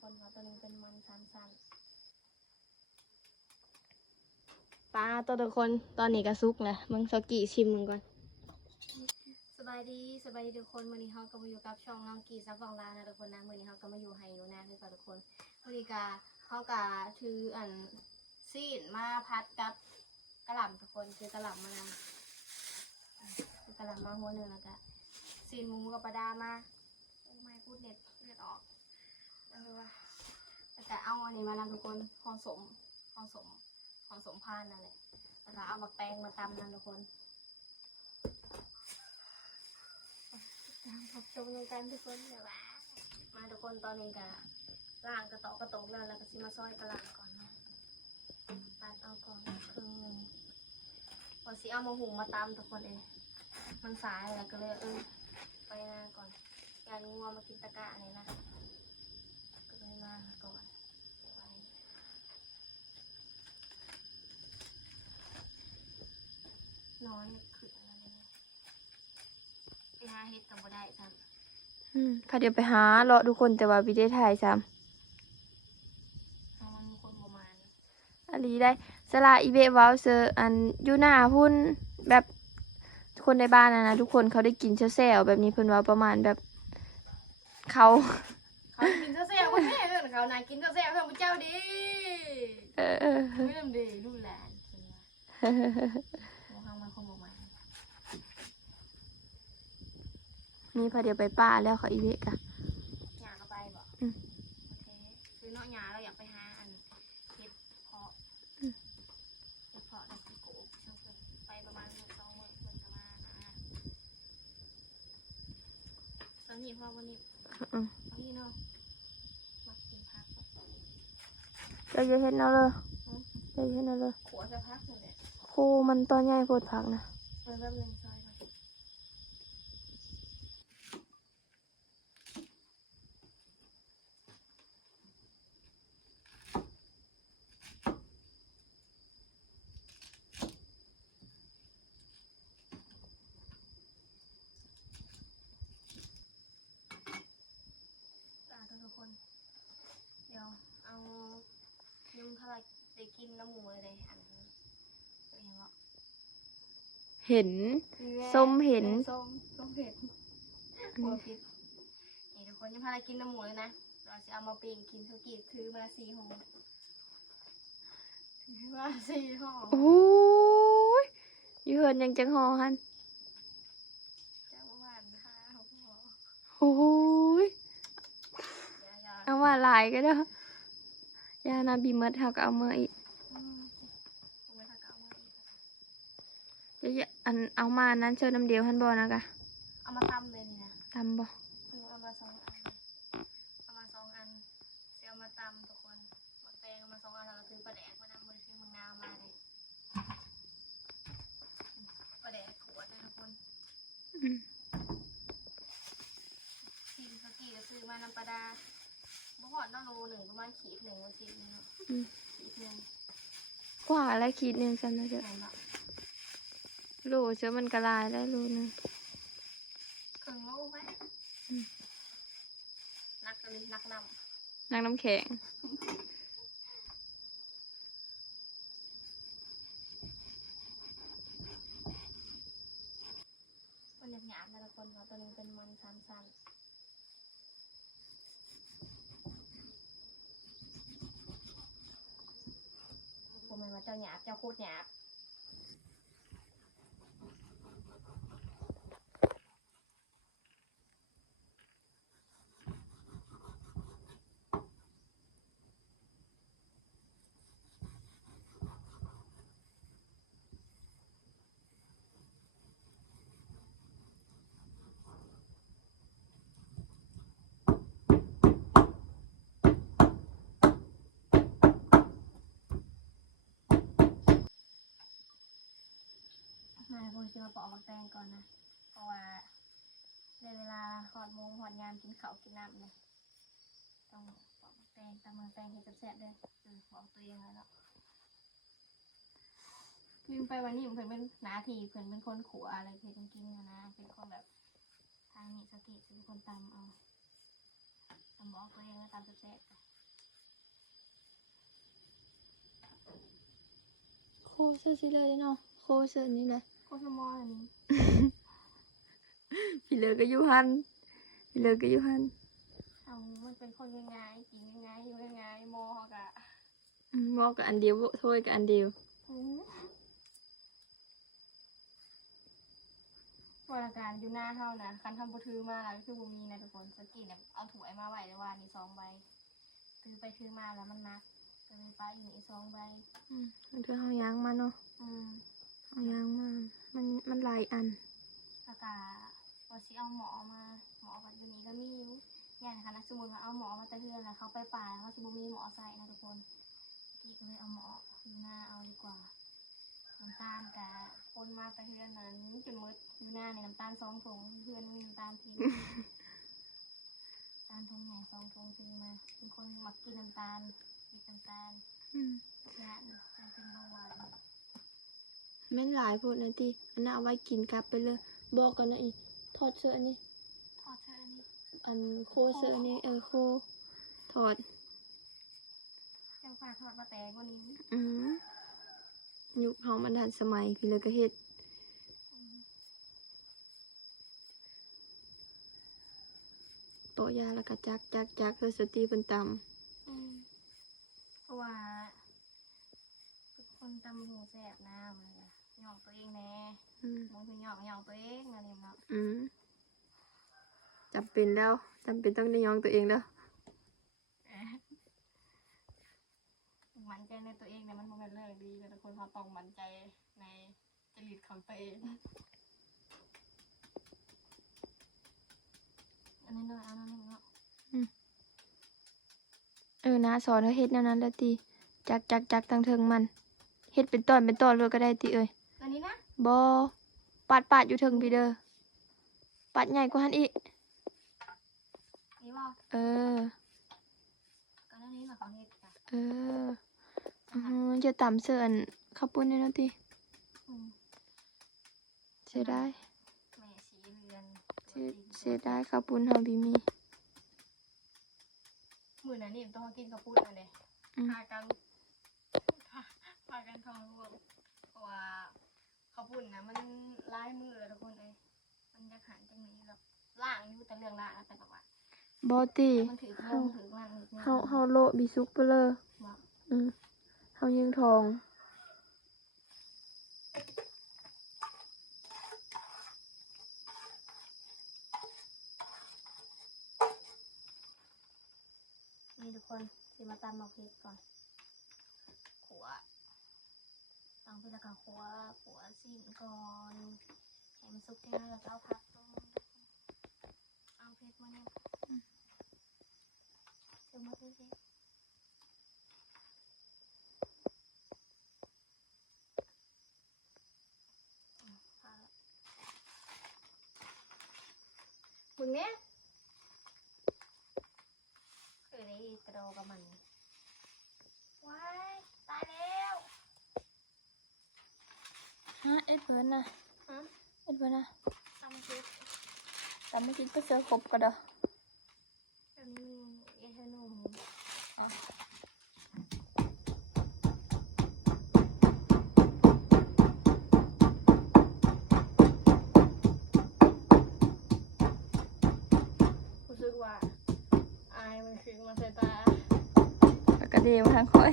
คนว่าตัวนึงเป็นมัน3 ชั้นปลาตัวทุกคนตอนนี้ก็สุกแล้วมึงสกี้ชิมมึงก่อนสบายดีทุกคนมื้อนี้เฮาก็มาอยู่กับช่องน้องกีซับของลานะทุกคนนะมื้อนี้เฮาก็มาอยู่ไฮโนนาคือกับทุกคนมื้อนี้ก็เฮาก็ถือซีนมาพัดกับกะหล่ำทุกคนคือกะหล่ำมานำคือกะหล่ำมาหัวนึงแล้วก็ซีนหมูกับปลาดามาโอ้ไม่พูดเน็ตเลือดออกว่าแต่เอาอันนี้มานำทุกคนห่อสมพานนั่นแหละแล้วก็เอาหมักแตงมาตำนั่นทุกคนตามขับชมกันทุกคนเดี๋ยวมาทุกคนตอนนี้ก็ล่างกระโตกแล้วก็ซิมาซอยกระหล่ำก่อนนะตัดเอาก่อนครึ่งนึงพอซิเอามาหุงมาตำทุกคนเองมันสายแล้วก็เลยไปนาก่อนยานงัวมากินตะกะนี่นะก็เลยมาก่อนน้อยขึ้นอะไรไปหาเฮ็ดกับบ่ได้ซ้พาเดี๋ยวไปหาเลาะทุกคนแต่ว่าวิดีโอถ่ายซ้ำมันคนประมาณอันนี้ได้สละอีเบะว้าวเซอร์อันยูหน้าพุ่นแบบคนในบ้านนะทุกคนเขาได้กินแซ่บๆแบบนี้เพิ่นว่าประมาณแบบเขากินเสี้ยวคนแม่เพื่อนเขานายกินเสี้ยวเพื่อนพระเจ้าดีไม่ทำดีดูแลเขามันคนประมาณนี่พาเดี๋ยวไปป้าแล้วเขาอีเบะกะหยาเข้าไปบอกโอเคคือเนาะหยาเราอยากไปหาเห็ดเพาะดักโกไปประมาณ2 มื้อเพิ่นก็มาหาตอนนี้พ่อวันนี้นี่เนาะมากินผักจะเห็นเอาเลยจะเห็นเอาเลยขัวจะพักเลยโคมันตอนใหญ่โพดผักนะเริ่มเลยซอยไปทุกคนเดี๋ยวเอายุ่งเท่าไรได้กินน้ำหมูอะไรตัวเองวะเห็นส้มเห็นส้มเห็นหัวพิษนี่ทุกคนยังพาไปกินน้ำหมูเลยนะเราจะเอามาปิ้งกินทุกี้ถือมา4 ห่อโอ้ยอยู่เหินยังจังห่อหันจะประมาณ5 ห่อโอ้ยเอามาหลายก็ได้ยานาบีมัดหักเอามาอีกจะเอามานั้นเชิญน้ำเดียวหันบ่นะกะเอามาตำเลยนี่นะตำบ่เอามา2 อันเสียมาตำทุกคนมันแปลงมา2 อันแล้วก็ถือปลาแดกมานำมือถือมังนาวมาเลยปลาแดกขวดนะทุกคนซีนเขากี่ก็ซื้อมานำปลาดาบ่หอดต้องโล1ประมาณขีด1วันขีดนึงขีดนึงกว่าอะไรขีดหนึ่งฉันนะเจ้าโลเชื่อมันกระลายได้โลนึงครึ่งโลไหมนักเลยนักน้ำแข็งมันหยาบๆนะทุกคนเพราะตัวนึงเป็นมัน3 ชั้นผมเป็นว่าเจ้าหยาบเจ้าโคตรหยาบผมจะมาปอกมักแตงก่อนนะเพราะว่าในเวลาหอดโมงหอดยามกินข้าวกินน้ำเลยต้องปอกมักแตงตำมักแตงให้แซ่บๆด้วยบอกตัวเองแล้วเนาะลืมไปวันนี้เพื่อนเป็นนาทีเพื่อนเป็นคนขัวอะไรเพื่อนกินนะเป็นคนแบบทางนี้สกิเป็นคนตำเอาตำบอกตัวเองแล้วตำแซ่บๆ เสื้อสีเลยเนาะโคเสื้อนี้เลย โคสมอลนี่ พี่เลยก็อยู่หันพี่เลยก็อยู่หัน เอามันเป็นคนง่ายๆกินง่ายๆอยู่ง่ายๆโมฮอกอะ หมอกับอันเดียวถ้วยกับอันเดียว วรการอยู่หน้าเฮานะคันทำบุถือมาแล้วคือบุมีนะทุกคนสกีเนี่ยเอาถ้วยมาไว้เลยว่านี่2 ใบถือไปถือมาแล้วมันนักก็เลยป้าอยู่อีก2 ใบ มันคือห้องยางมาเนาะ อืม ห้องยางมามันหลายอัน แล้วก็ว่าสิเอาหมอมาหมอกับอยู่นี่ก็มีอยู่อย่างค่ะนะสมมติว่าเอาหมอมาแต่เฮือนแล้วเขาไปป่าแล้วเขาสิบุมีหมอใส่นะทุกคนพี่ก็เลยเอาหมออยู่หน้าเอาดีกว่าน้ำตาลกับคนมาแต่เฮือนนั้นจนหมดอยู่หน้าในน้ำตาล2 ถุงเฮือนมีน้ำตาลทิ้ง น้ำตาลถุงใหญ่2 ถุงซื้อมาเป็นคนมักกินน้ำตาลกินน้ำตาลยามันเป็นเบาหวาน แม่นหลายโพดนะที่อันน่ะเอาไว้กินกลับไปเลยบอกกันนะอีทอดเสื้ออันนี้ ทอดเธออันนี้ อันโคเสื้ออันนี้โคถอด จังฝาทอดมาแต่กว่านี้ ยุคเฮามันทันสมัยพี่เลยก็เฮ็ดโตะยาแล้วก็จักเพื่อสตีเป็นต เพราะว่าเป็นคนตำหูแสบน้ำเลยหยอกตัวเองแน่ ำ บางทีหยอกตัวเองนะเนี่ยเนาะ จำเป็นแล้วจำเป็นต้องได้ยองตัวเองแล้ว มั่นใจในตัวเองเนี่ยมันเป็นเรื่องดีแต่คนเขาต้องมั่นใจในจริตของตัวเองอันนี้เนาะอันนั้นเนาะ นะสอนเฮ็ดแนวนั้นแล้วติจักตั้งเทิงมันเฮ็ดเป็นตอนเลยก็ได้ติเอ้ย อันนี้นะ บ่ปาดอยู่เทิงพี่เด้อปาดใหญ่กว่าหันอีก นี่ว่า เออ ก็อันนี้มาของเฮ็ดจ้ะ เออจะตำเสื้ออันข้าวปุ้นได้แล้วติ อืม เสียดาย แม่สีเรือน เสียดายข้าวปุ้นเฮาบ่มี มื้อนั้นนี่ต้องมากินข้าวปุ้นอันนี้พากันทองรวมเพราะว่าข้าวปุ้นนะมันลายมือเลยทุกคนเลยมันจะหันจังนี้แบบล่างอยู่แต่เรื่องล่างแต่แบบว่า บ่ติ มันถือลงถือล่างนิดนึง เฮาโละบิซุกไปเลย ว่า เฮายิงทอง นี่ทุกคนสิมาตำมาพริกก่อนขัวตำไปแล้วก็ขัวสิ่งก่อนให้มันสุกง่ายแล้วก็เอาผักลงเอาพริกมาเนี่ยเดี๋ยวมาดูสิมึงเนี่ยคือได้กระโดดกับมันว้ายตายแล้ว เอ็ดเพิ่นน่ะ ฮะ เอ็ดเพิ่นน่ะ ตำพริก ตำไม่กินก็เจอครบก็เด้อ แบบนี้เอทานอลอ่ะรู้สึกว่าอายมันคือมาใส่ตา แล้วก็เดียวทางค่อย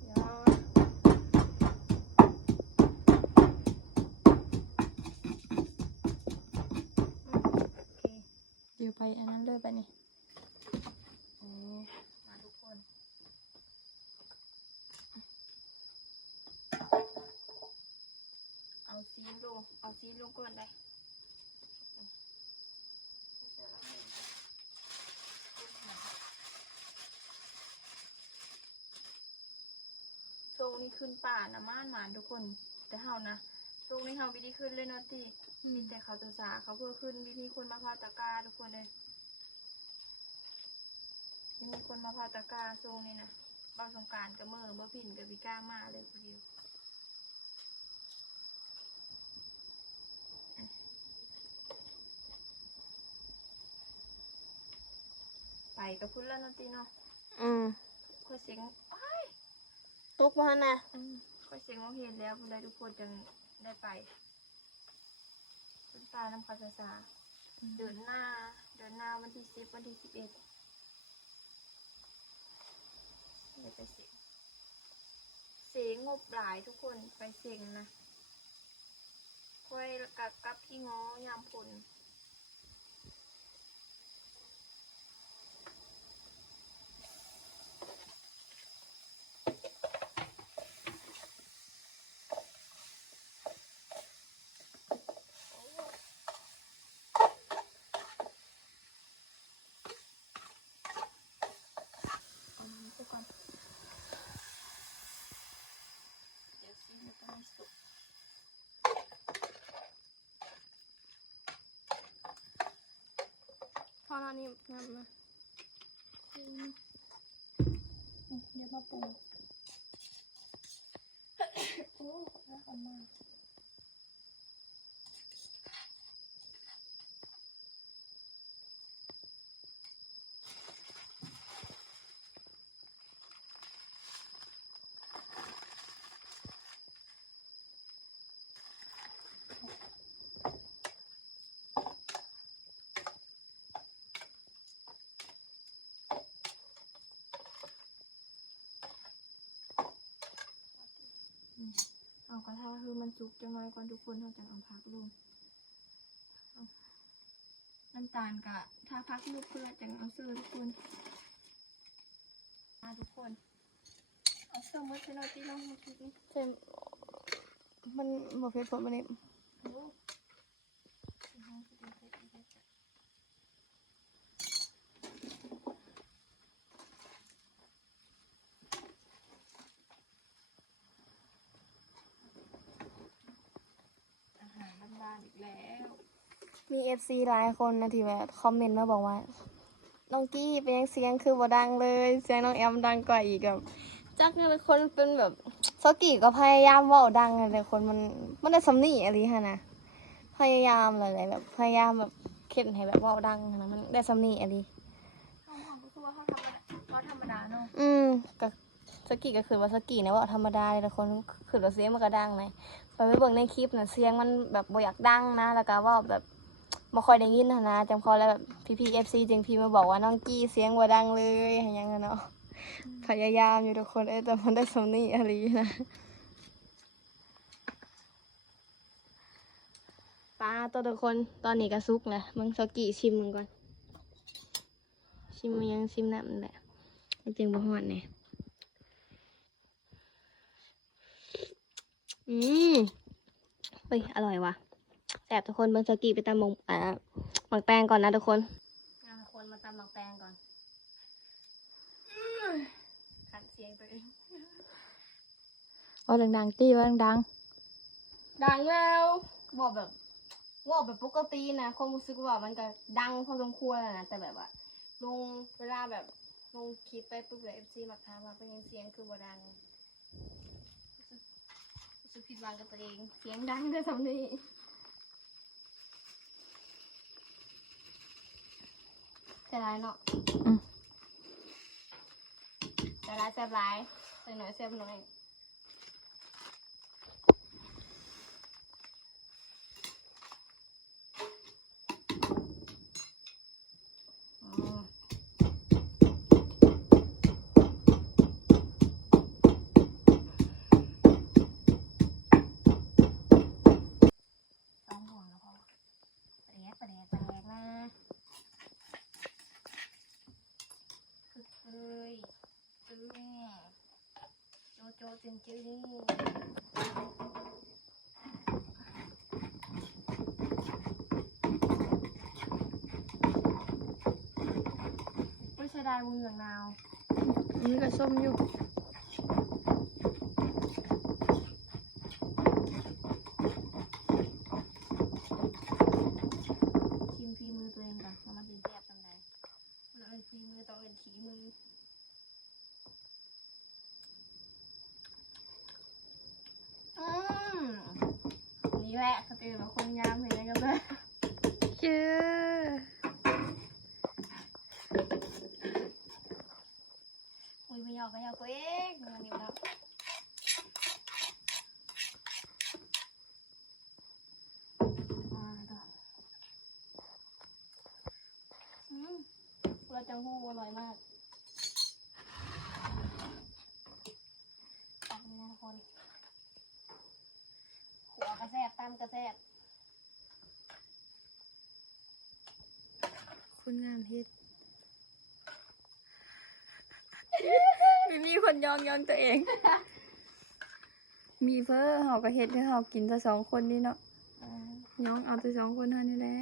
เดี๋ยวโอเค เดี๋ยวไปอันนั้นเลยไปนี่ มาทุกคนเอาซีนลงก่อนได้โซงนี่ขึ้นป่านะม่านหมานทุกคน แต่เฮานะโซงนี่เฮาไม่ได้ขึ้นเลยเนาะติมีแต่เขาจะสาเขาเพื่อขึ้นมีคนมาพาตะกร้าทุกคนเลยมีคนมาพาตะกร้าโซงนี่นะบางสงกรานต์กับเมื่อบ่ผินกับพิก้ามาเลยคนเดียวไปกับพุ่นแล้วเนาะติเนาะ อืม ค ค่อยเสียง ตกมาน่ะ ค่อยเสียงมองเห็นแล้วเลยทุกคนจึงได้ไปเป็นปลาน้ำคาซาซาเดินหน้าวันที่10วันที่11ไปเสียงงบหลายทุกคนไปเสียงนะค่อยกับพี่ง้อยามพลเอาน้ำไปก่อนเดี๋ยวซิมันต้องให้สุก พอแล้วนี่งามนะเดี๋ยวมาปรุงโอ้น่าทำมาก เอากระทะคือมันสุกจังเลยก่อนทุกคนเราจะเอาพักลงเอาน้ำตาลกะถ้าพักลูกเพื่อจะเอาเสื้อทุกคนมาทุกคนเอาเสื้อมือใช้เราตีน้องมาคิดนี่ เส้นมันบ่เผ็ดผลมันนี่ โอ้ยน้องจะดูเผ็ดอีกแล้วจ้ะอาหารบ้านๆอีกแล้ว มี FC หลายคนนะที่แบบคอมเมนต์มาบอกว่าน้องกี้เป็นยังเสียงคือบ่ดังเลยเสียงน้องแอมดังกว่าอีกแบบจักเนี่ยคนเป็นแบบซอกกี้ก็พยายามเว้าดังอะไรคนมันได้สำนีอะไรฮะนะพยายามอะไรแบบพยายามแบบเข็นให้แบบเว้าดังนะมันได้สำนีอะไร เขาก็คือว่าเขาธรรมดาเนาะ ก็สกกี้ก็คือว่าสกกี้นะว่าธรรมดาเลยแต่คนคือว่าเสียงมันก็ดังเลยไปเบิ่งในคลิปน่ะเสียงมันแบบบ่อยากดังนะแล้วก็ว่าแบบบ่ค่อยได้ยินนะจำพอแล้วแบบพี่ๆ FC จึงพี่มาบอกว่าน้องกี้เสียงบ่ดังเลยอย่างเงี้ยเนาะพยายามอยู่ทุกคนแต่มันได้สำนีอะไรนะปลาตัวทุกคนตอนนี้ก็สุกแล้วมึงสกกี้ชิมมึงก่อนชิมมันยังชิมน้ำนั่นแหละมันจึงบ่ฮ้อนแน่ เฮ้ยอร่อยว่ะแซ่บทุกคนเบิ่งสกีไปตำหมักแตงก่อนนะทุกคนทุกคนมาตำหมักแตงก่อนขันเสียงตัวเองเอาดังๆตี้ว่าดัง ดังแล้วบอกแบบปกตินะความรู้สึกว่ามันก็ดังพอสมควรนะแต่แบบว่าลงเวลาแบบลงคลิปไปปุ๊บเลย FC มักถามว่าเป็นยังเสียงคือบ่ดังรู้สึกผิดหวังกับตัวเองเสียงดังได้สำนี้แต่ไรเนาะแต่ไรแซ่บไรใส่หน่อยแซ่บหน่อยต้องห่วงแล้วพอแปลกนะเลยจึงโจจึงไม่ใช่ได้มืออย่างนาว นี่ก็ส้มอยู่ ชิมฝีมือตัวเองก่อนว่ามันเป็นแบบจังไดเราเอิ้นฝีมือต้องเอิ้นขี้มือนี่แหละก็ตื่นมาคนยามเห็นอะไรกันเลย เจอ อุ้ยมี มีออกก็ยาวกูเองมันอยู่แล้วเราจังหูอร่อยมากตักนี่นะทุกคนหัวกระแซบตามกระแซบ คนงามเฮ็ด มีคนยองตัวเอง มีเพิ่อเฮาก็เฮ็ดให้เฮากินแต่สองคนนี่เนาะน้องเอาแต่สองคนเท่านี้แหละ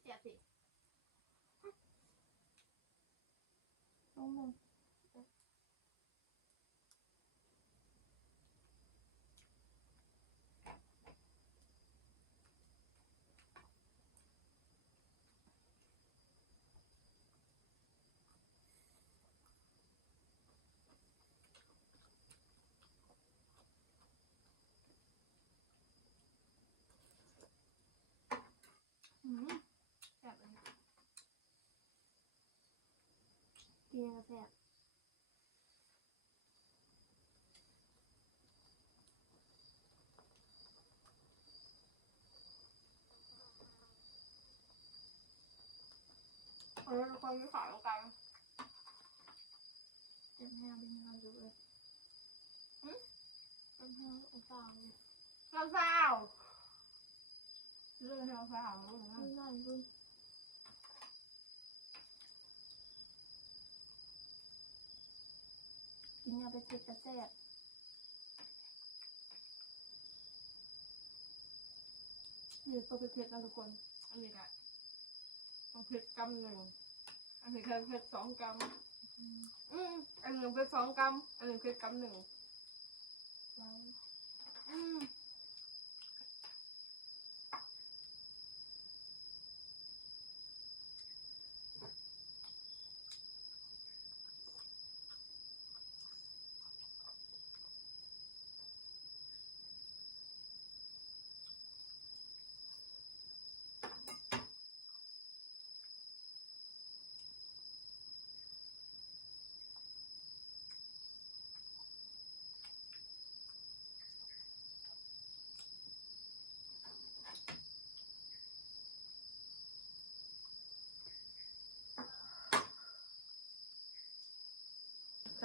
เสียสิ แบบนี้กินกาแฟทุกคนมีขายกันเต็มแห้งเป็นความสุขเลยเต็มแห้งองศาเลยเราเศร้าเรื่องเราเศร้าไม่ได้คุณกินยาไปเจ็บกระแสบนี่ตัวเป็นเพชรนะทุกคนอันนี้ก็ต้องเพชรกำหนึ่งอันนี้คือเพชร2 กำอันหนึ่งเพชร2 กำอันหนึ่งเพชรกำหนึ่ง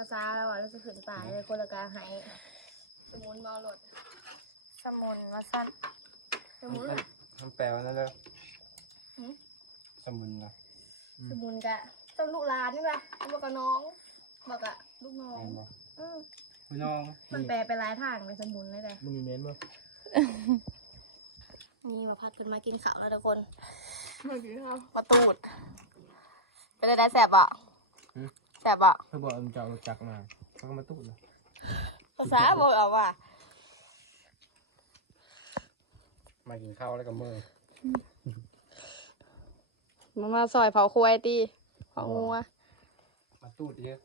ภาษาเราอะเราจะขึ้นป่าเลยคนละกาหายสมุนเมาหลด สมุนว่าซั่น สมุน มันแปลว่านั่นเลยสมุนนะ สมุนกะต้องลูกหลานนี่แหละบอกกับน้องบอกกับลูกน้อง แม่นบ่ อืม พี่น้อง มันแปลไปหลายทางเลยสมุนเลยแต่ มันมีเม้นบ่ นี่มาพัดกันมากินข้าวแล้วทุกคน มาตูดเป็นได้แซ่บบ่แซ่บบ่ เพิ่นบอกจะเอาจักรมาเขาก็มาตู้เลย ภาษาบ่เอาว่ะ มากินข้าวแล้วกับมือ มาซอยเผาควายตีเผางัว มาตู้เยอะ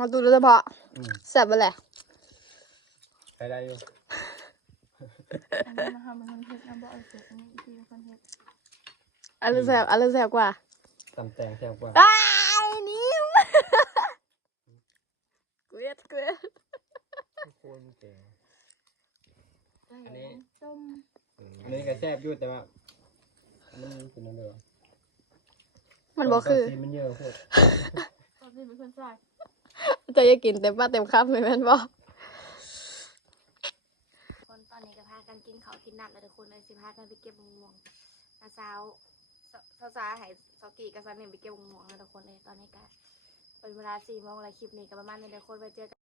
มาตูดเฉพาะแซ่บบ่แหละ ใช้ได้อยู่ อันนี้นะคะมันเฮ็ดน้ำบ่เอาเสร็จอันนี้อีกทีเป็นคนเฮ็ดอันนี้แซ่บกว่า ตำแตงแซ่บกว่า อ้ายนิ่มเกลียด โคนมันเก่งอันนี้ ต้ม อันนี้ก็แซ่บอยู่แต่ว่ามันเป็นนั่นเด้อ มันบ่คือ มันเยอะโคตร ตอนนี้เป็นคนใส่ จะอยากกินเต็มปากเต็มคำเลยแม่นบ่ คนตอนนี้ก็พากันกินข้าวกินน้ำแล้วทุกคนเลยสิพากันไปเก็บมะม่วงนาสาวสาวให้สาวกี่กับสาวหนึ่งไปเก็บมะม่วงแล้วทุกคนเลยตอนนี้ก็เป็นเวลา4 โมงแล้วคลิปนี้ก็ประมาณนี้ทุกคนไปเจอกัน